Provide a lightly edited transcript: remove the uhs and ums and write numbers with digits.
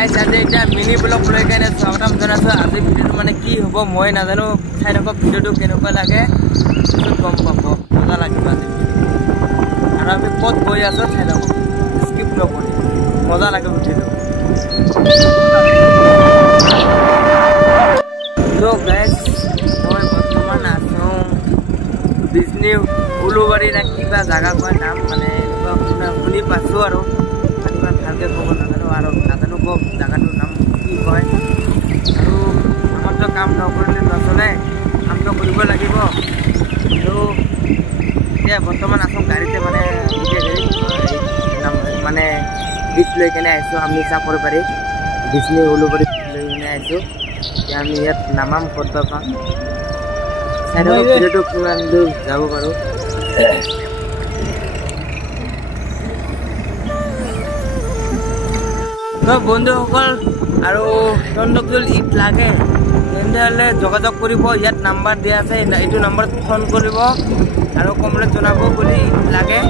Guys আজি একটা mini blog লৈ কেনে স্বাগতম জনাইছো। আজি ভিডিওটো মানে কি হ'ব মই নাজানো, চাই থাকক ভিডিওটো কেনেকুৱা লাগে গম পাব, মজা লাগিব আজি। আৰু আমি ক'ত গৈ আছো চাই থাকক, স্কিপ নকৰি, মজা লাগিব ভিডিওটো। তো গাইজ মই বৰ্তমান আছো বিজনী উলুবাৰী না কিবা জাগা কয় নাম, মানে শুনি পাইছো আৰু ইমান ভালকে ক'ব নাজানো, আৰু নাজানো কওক জাগাটোৰ নাম কি কয়। আৰু আমাৰতো কাম নকৰিলে নচলে, কামটো কৰিব লাগিব। আৰু এতিয়া বৰ্তমান আছো গাড়ীতে, মানে মানে গীত লৈ কেনে আহিছোঁ আমি চাপৰ পাৰি বিজনী উলুবাৰী লৈ কেনে আহিছোঁ। এতিয়া আমি ইয়াত নামাম ক'ত পাম, চাই থাকক ভিডিওটো কিমান দূৰ যাব পাৰোঁ। তো বন্ধুসকল, আৰু তন্দক যদি ঈদ লাগে তেনেহ'লে যোগাযোগ কৰিব, ইয়াত নাম্বাৰ দিয়া আছে, এইটো নাম্বাৰত ফোন কৰিব আৰু কমপ্লেইন জনাব বুলি ঈদ লাগে।